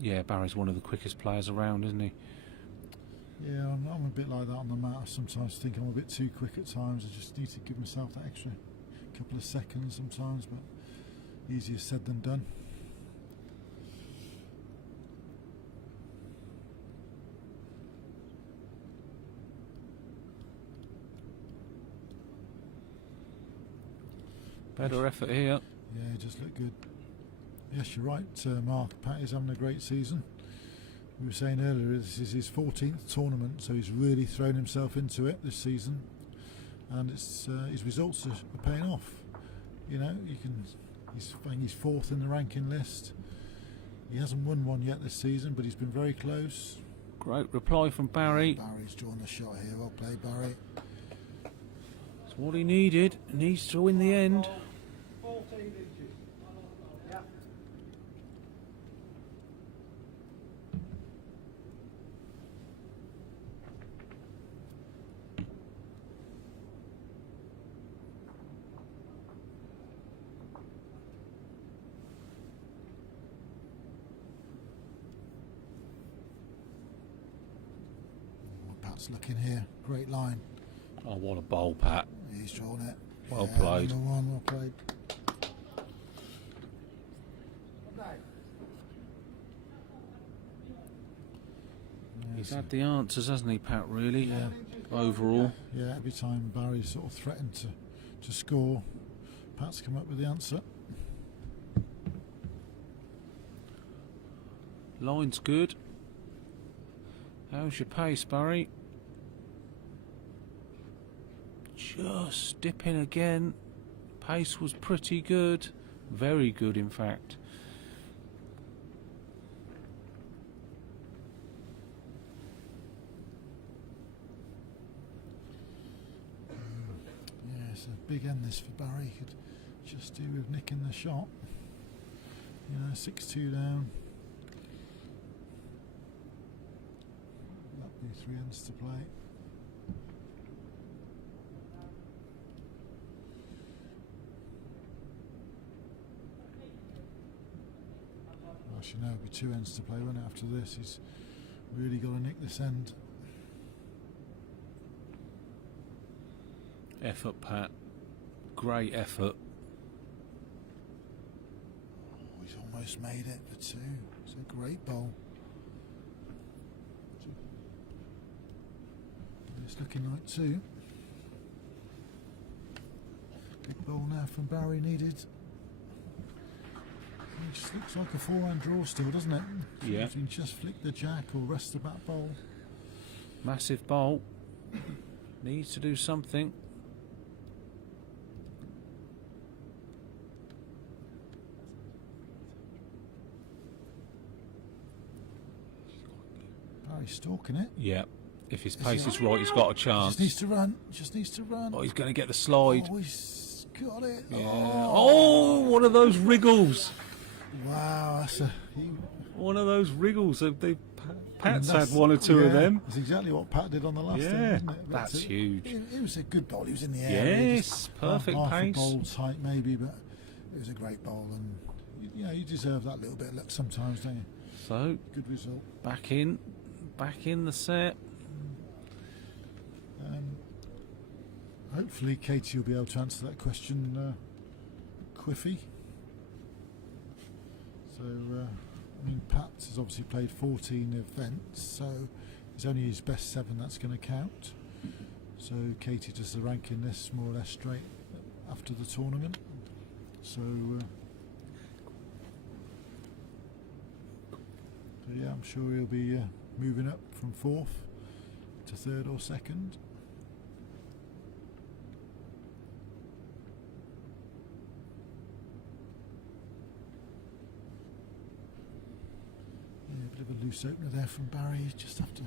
Yeah, Barry's one of the quickest players around, isn't he? Yeah, I'm a bit like that on the mat. I sometimes think I'm a bit too quick at times. I just need to give myself that extra couple of seconds sometimes, but easier said than done. Better effort here. Yeah, he just looked good. Yes, you're right, Mark. Pat is having a great season. We were saying earlier, this is his 14th tournament, so he's really thrown himself into it this season, and it's his results are paying off. You know, he's fourth in the ranking list. He hasn't won one yet this season, but he's been very close. Great reply from Barry. Barry's drawn the shot here. Well played, Barry. It's what he needed. Needs to win the end. 14 inches. Yeah. Pat's looking here. Great line. Oh, what a bowl, Pat. He's drawn it. Well Yeah, played. Number one, well played. Okay. He's had the answers, hasn't he, Pat, really? Yeah. Overall. Yeah, every time Barry sort of threatened to score, Pat's come up with the answer. Line's good. How's your pace, Barry? Just dipping again. Pace was pretty good. Very good, in fact. Yeah, it's a big end this for Barry. He could just do with nicking the shot. You know, 6-2 down. That'd be 3 ends to play. Actually, no, it'll be 2 ends to play, won't it, after this? He's really got to nick this end. Effort, Pat. Great effort. Oh, he's almost made it for 2. It's a great bowl. It's looking like 2. Big bowl now from Barry needed. It just looks like a 4-hand draw still, doesn't it? Yeah. You can just flick the jack or rest the back bowl. Massive bowl. Needs to do something. Barry's stalking it. Yeah. If his pace is right, he's got a chance. Just needs to run. Just needs to run. Oh, he's going to get the slide. Oh, he's got it. Yeah. Oh, one of those wriggles. Wow, that's a. One of those wriggles. Pat's That's- had one or two of yeah, them. That's exactly what Pat did on the last Yeah, one, wasn't it? But that's huge. It was a good bowl. He was in the air. He Yes, just perfect half pace. a bowl tight maybe, but it was a great bowl, and you deserve that little bit of luck sometimes, don't you? So, Good result. back in the set. Hopefully Katie will be able to answer that question quiffy. So, I mean, Pat has obviously played 14 events, so it's only his best 7 that's going to count. So Katie does the ranking list more or less straight after the tournament. So yeah, I'm sure he'll be moving up from 4th to 3rd or 2nd. Yeah, a bit of a loose opener there from Barry. Just after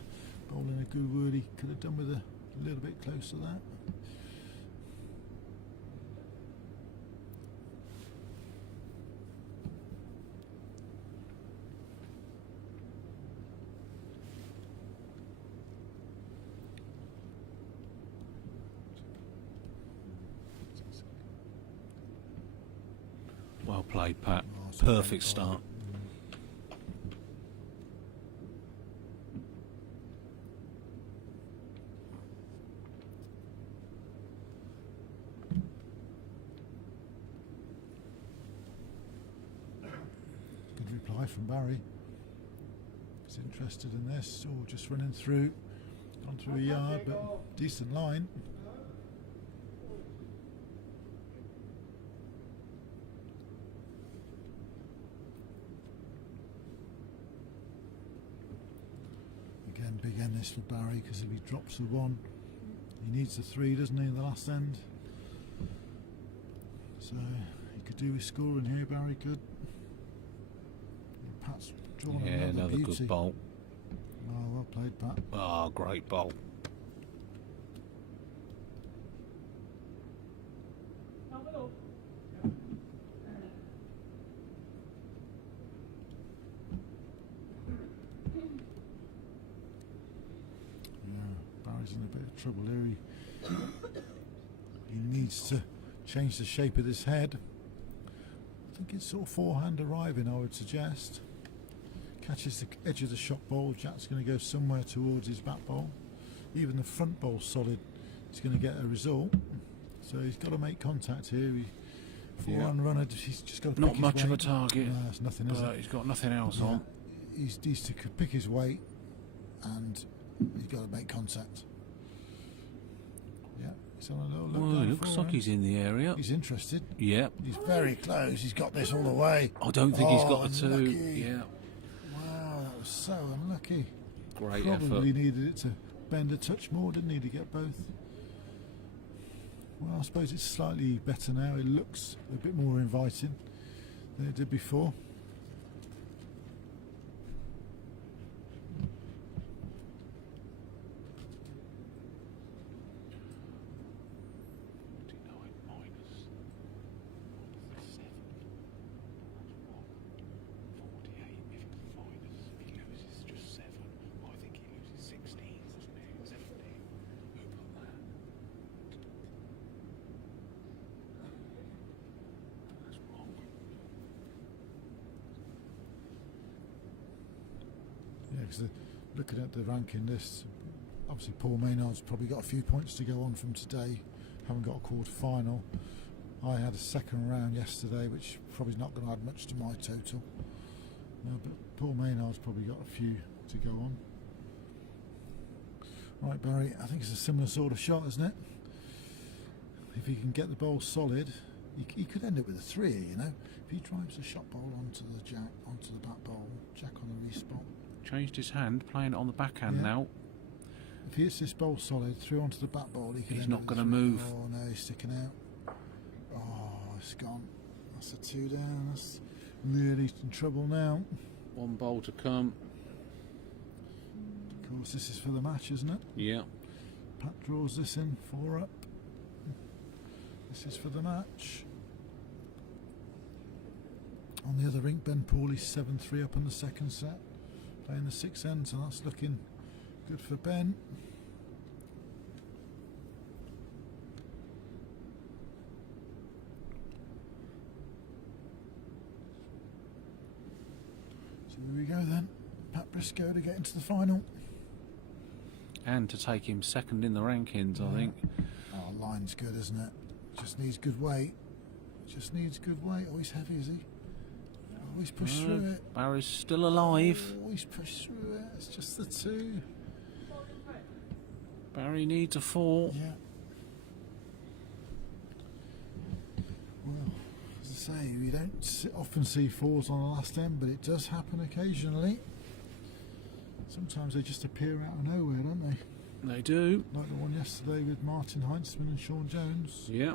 bowling a good word, he could have done with a little bit closer to that. Well played, Pat. Oh, it's a great Perfect bowl. start. from Barry. He's interested in this, or just running through, gone through a yard, but decent line. Again, big end this for Barry, because if he drops the 1, he needs the 3, doesn't he, in the last end? So he could do with scoring here, Barry could. Pat's drawn Another beauty. good bolt. Oh, well played, Pat. Oh, great bolt. Barry's in a bit of trouble here. He needs to change the shape of this head. I think it's sort of forehand arriving, I would suggest. Catches the edge of the shot bowl. Jack's going to go somewhere towards his back bowl. Even the front bowl solid, he's going to get a result. So he's got to make contact here. Forehand runner, he's just got to Not pick much his of a weight. target. No, it's nothing, is But it? he's got nothing else Yeah. on. He's to pick his weight, and he's got to make contact. Yeah, he's on a little look. Well, down it looks like forehand. he's in the area. He's interested. Yep. He's very close. He's got this all the way. I don't think he's got the 2. unlucky. Yeah. Wow, that was so unlucky. Great Probably effort. needed it to bend a touch more, didn't he, to get both? Well, I suppose it's slightly better now. It looks a bit more inviting than it did before. Yeah, because looking at the ranking list, obviously Paul Maynard's probably got a few points to go on from today. Haven't got a quarter final. I had a second round yesterday, which probably not going to add much to my total. No, but Paul Maynard's probably got a few to go on. Right, Barry, I think it's a similar sort of shot, isn't it? If he can get the bowl solid, he could end up with a 3, you know. If he drives the shot bowl onto the jack, onto the back bowl, Jack on the respot. Changed his hand, playing it on the backhand Yeah. now. If he hits this bowl solid through onto the back bowl, he can He's end not up with gonna a 3. move. Oh no, he's sticking out. Oh, it's gone. That's a 2 down. That's really in trouble now. 1 bowl to come. Of course, this is for the match, isn't it? Yeah. Pat draws this in, 4 up. This is for the match. On the other rink, Ben Pauly's 7-3 up in the second set, playing the 6 end, so that's looking good for Ben. So here we go then. Pat Briscoe to get into the final. And to take him second in the rankings, I think. Oh, line's good, isn't it? Just needs good weight. Just needs good weight. Oh, he's heavy, is he? Oh, he's pushed through it. Barry's still alive. Oh, he's pushed through it. It's just the 2. Barry needs a 4. Yeah. Well, as I say, we don't often see 4s on the last end, but it does happen occasionally. Sometimes they just appear out of nowhere, don't they? They do. Like the one yesterday with Martin Heinzman and Sean Jones. Yeah.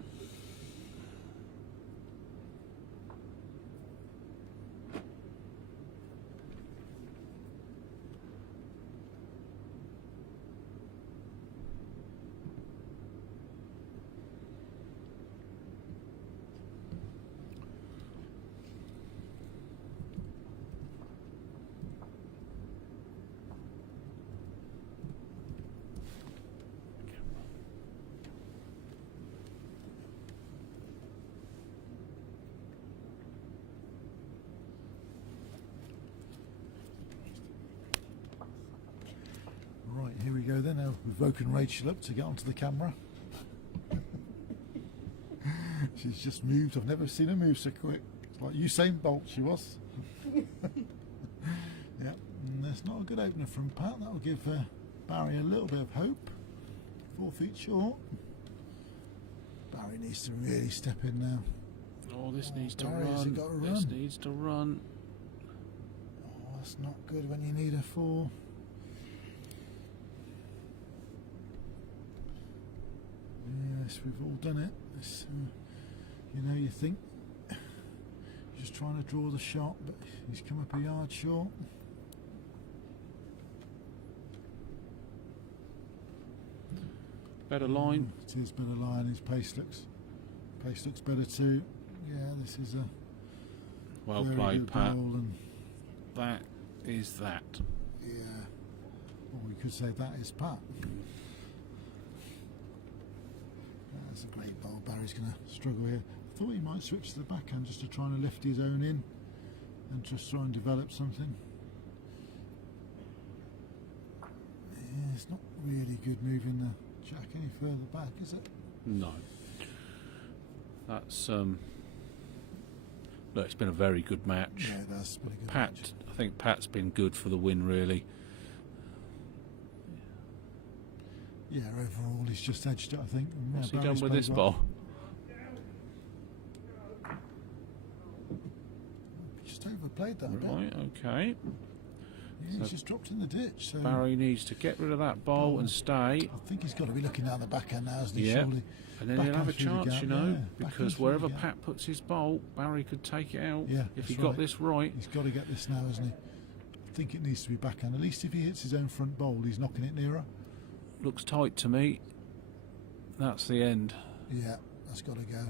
Right, here we go then. Now we've woken Rachel up to get onto the camera. She's just moved. I've never seen her move so quick. It's like Usain Bolt she was. it's not a good opener from Pat. That will give Barry a little bit of hope. 4 feet short. Barry needs to really step in now. Oh, this needs to Barry, has he run. got to This run? needs to run. Oh, that's not good when you need a 4. Yes, we've all done it. It's, you know, you think you're just trying to draw the shot, but he's come up a yard short. Better line. It is better line. His pace looks better too. Yeah, this is a Well very played, good Pat. bowl, and That is that. yeah, or we could say that is Pat. That's a great bowl. Barry's going to struggle here. I thought he might switch to the backhand just to try and lift his own in and just try and develop something. Yeah, it's not really good moving the jack any further back, is it? No. That's look, it's been a very good match. Yeah, that's been a good Pat, match. I think Pat's been good for the win, really. Yeah, overall he's just edged it, I think. And, What's he Barry's done with played this well. ball? Just overplayed that a bit. Right, okay. Yeah, he's just dropped in the ditch. So Barry needs to get rid of that ball and stay. I think he's got to be looking down the backhand now, hasn't he? Yeah. Surely. And then he'll have a Backhand through the chance, gap, you know, yeah. Backhand because through wherever the gap. Pat puts his bowl, Barry could take it out. Yeah, if he that's got right. this right. He's got to get this now, hasn't he? I think it needs to be backhand. At least if he hits his own front bowl, he's knocking it nearer. Looks tight to me. That's the end. Yeah, that's got to go.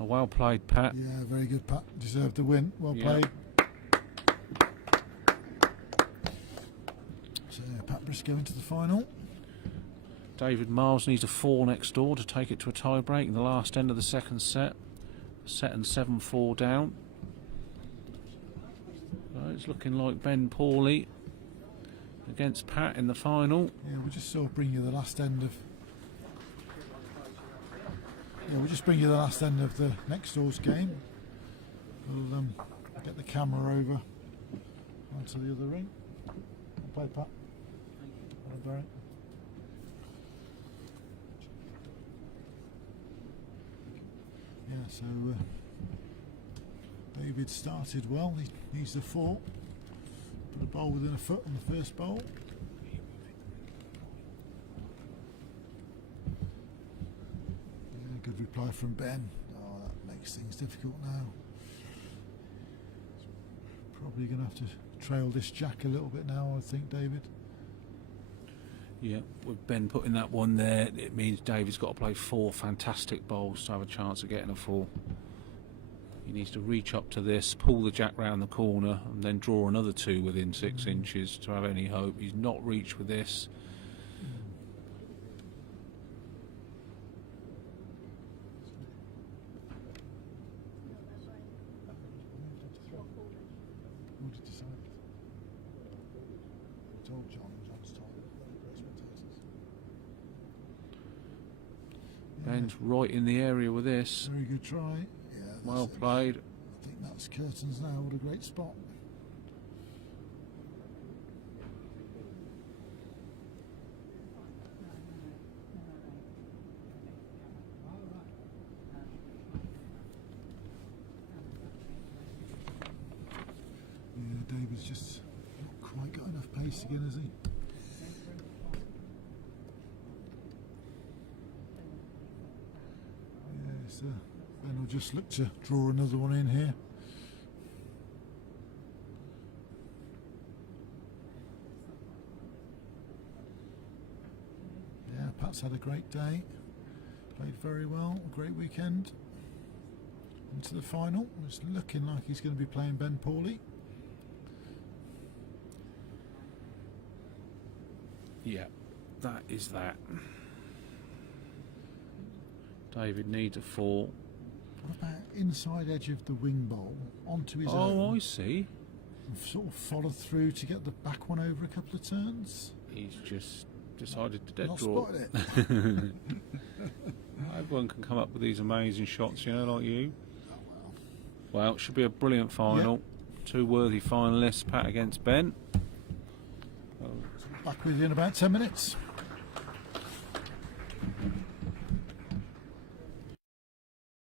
Oh, well played, Pat. Yeah, very good, Pat. Deserved the win. Well Yeah. played. So Pat Briscoe into the final. David Miles needs a 4 next door to take it to a tie break in the last end of the second set. Set and 7-4 down. So it's looking like Ben Pawley against Pat in the final. Yeah, we'll just sort of bring you the last end of. Yeah, we'll just bring you the last end of the next door's game. We'll get the camera over onto the other ring. Well played, Pat. Well done, Barry. Yeah, so David started well. He needs the 4. Put a bowl within a foot on the first bowl. Yeah, good reply from Ben. Oh, that makes things difficult now. Probably going to have to trail this jack a little bit now, I think, David. Yeah, with Ben putting that one there, it means David's got to play 4 fantastic bowls to have a chance of getting a 4. He needs to reach up to this, pull the jack round the corner, and then draw another 2 within 6 inches to have any hope. He's not reached with this. Who did decide? I told John. John's told him. Ben's right in the area with this. Very good try. Yeah, that's Well it. played. I think that's curtains now. What a great spot. Yeah, David's just not quite got enough pace again, has he? Yeah, so Ben will just look to draw another one in here. Yeah, Pat's had a great day. Played very well. A great weekend. Into the final. It's looking like he's going to be playing Ben Pawley. Yeah, that is that. David needs a 4. What about inside edge of the wing bowl onto his Oh, own? I see. And sort of followed through to get the back one over a couple of turns. He's just decided to dead Not draw. spotted it. Everyone can come up with these amazing shots, you know, like you. Well, it should be a brilliant final. two worthy finalists, Pat against Ben. Back with you in about 10 minutes.